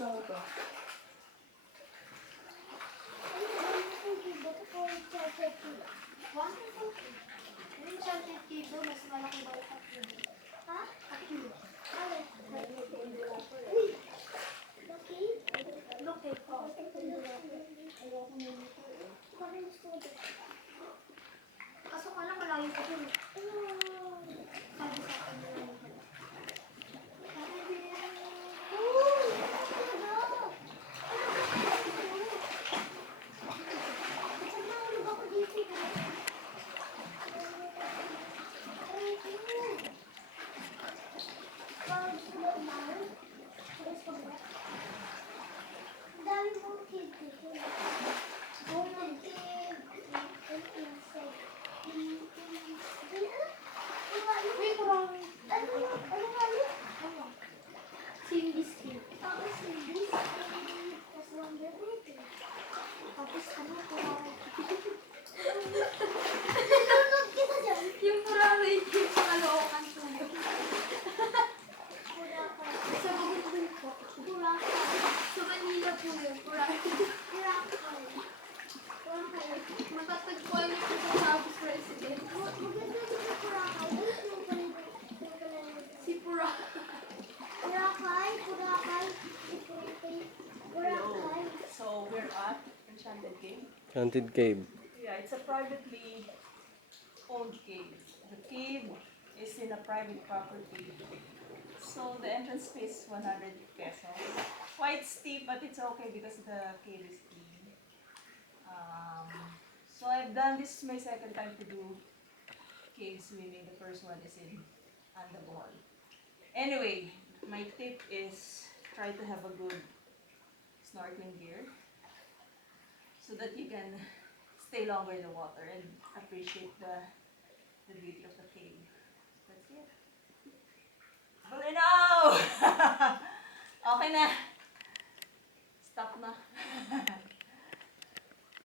Buksan ko to. Yung enchanted cave doon, mas malaki ba yung tatlo? Ha? Tatlo. Look it. Kaso ka lang, malayo pa doon. Sabi sa akin nila. Cindy's cave. Tapos ano ko? Yung Puraray cave sa Caloocan po. Sa Bukidnon po. Sa Manila po yun. Matatagpuan niyo po sa South President. Si Puraray. So we're at Enchanted Cave. Enchanted Cave. Yeah, it's a privately owned cave. The cave is in a private property. So the entrance fee is 100 pesos. Quite steep, but it's okay because the cave is clean. So I've done this is my second time to do cave swimming. The first one is in Andabohol. Anyway, my tip is try to have a good snorkeling gear so that you can stay longer in the water and appreciate the beauty of the cave. That's it. Huli na! Okay na.